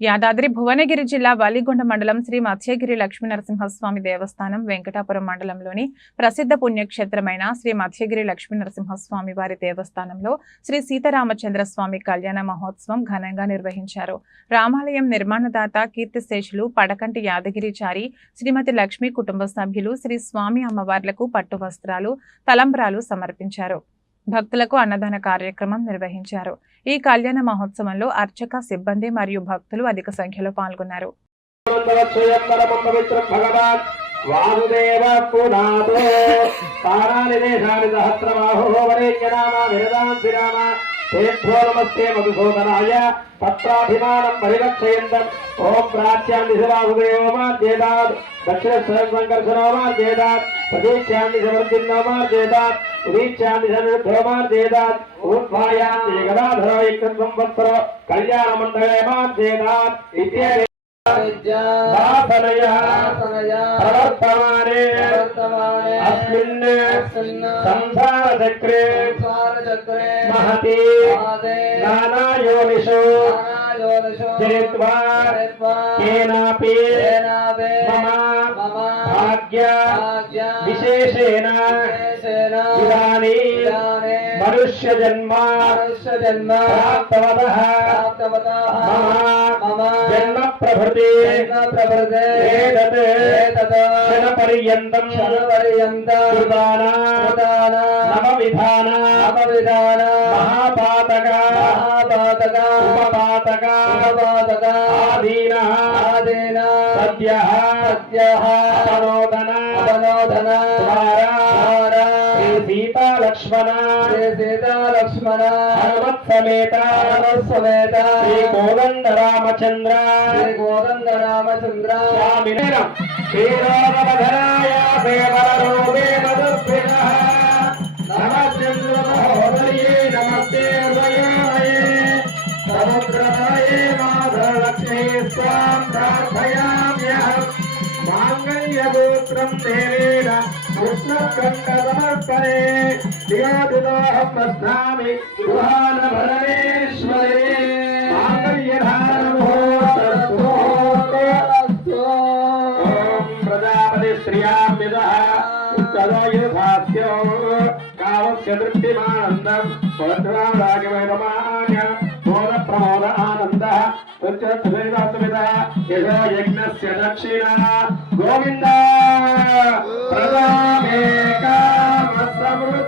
యాదాద్రి భువనగిరి జిల్లా వలిగొండ మండలం శ్రీ మత్స్యగిరి లక్ష్మీనరసింహస్వామి దేవస్థానం వెంకటాపురం మండలంలోని ప్రసిద్ధ పుణ్యక్షేత్రమైన శ్రీ మత్స్యగిరి లక్ష్మీనరసింహస్వామి వారి దేవస్థానంలో శ్రీ సీతారామచంద్ర స్వామి కళ్యాణ మహోత్సవం ఘనంగా నిర్వహించారు. రామాలయం నిర్మాణదాత కీర్తిశేషులు పడకంటి యాదగిరిచారి శ్రీమతి లక్ష్మి కుటుంబ సభ్యులు శ్రీ స్వామి అమ్మవార్లకు పట్టు వస్త్రాలు తలంబ్రాలు సమర్పించారు. భక్తులకు అన్నదాన కార్యక్రమం నిర్వహించారు. ఈ కళ్యాణ మహోత్సవంలో అర్చక సిబ్బంది మరియు భక్తులు అధిక సంఖ్యలో పాల్గొన్నారు. వాసుదేవ పునాదో వరేణ్యనామ నామ తేభ్యో నమస్తే మధుసూదనాయ పత్రాభిమానం పరిరక్షయంతం. ఓం ప్రాచ్యాన్ని శివాసుదేవో మార్జేదాత్ దక్షిణ సంకర్షణో మార్జేదాత్ ప్రదేశాన్ని సమర్జిన్నో మార్జేదాత్ ఉదీచ్యాన్ని సన్నిధో మార్జేదాత్ ఊర్ధ్వాయాన్ని గదాధరో ఏక సంవత్సర కళ్యాణ మండలే మార్జేదాత్ ఇత్యాది సాధనయः ప్రవర్తమానే. అస్మిన్ సంసారచక్రే. మహతి నానాయోనిషు చరిత్వా కేనాపి మమ భాగ్య విశేషేణ ఇదానీ మనుష్య జన్మ ప్రాప్తవతః మమ జన్మ ప్రభృతి ఏతత్ క్షణ పర్యంతం కృతానా నమ విధాన మహాపాతక ఉపపాతక ఆధీన సద్య అపనోదన ద్వారా శ్రీ సీతా లక్ష్మణ లక్ష్మణ హనుమత్ సమేత సమేత శ్రీ కోదండ రామచంద్ర శ్రీ రామచంద్ర స్వామి శ్రీరామధరాయ దేవరూపే మాంగళ్యగోత్రం దేవేన కృష్ణకంఠసమర్పణే. దిగాదుదాహం బధ్నామి గృహాన భరవేశ్వరే మాంగళ్యధారణ ఓం ప్రజాపతి శ్రియామిదః ఉత్తరో యథాస్యో యజ్ఞస్య దక్షిణ. గోవింద. ప్రజామేకామ సమృద్ధ్యదా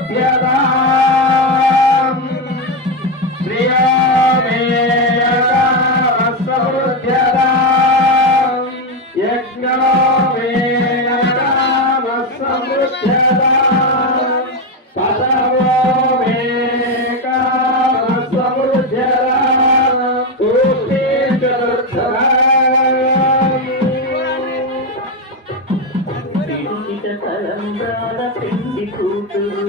కలంబ్రాల పెళ్ళి కూతురు.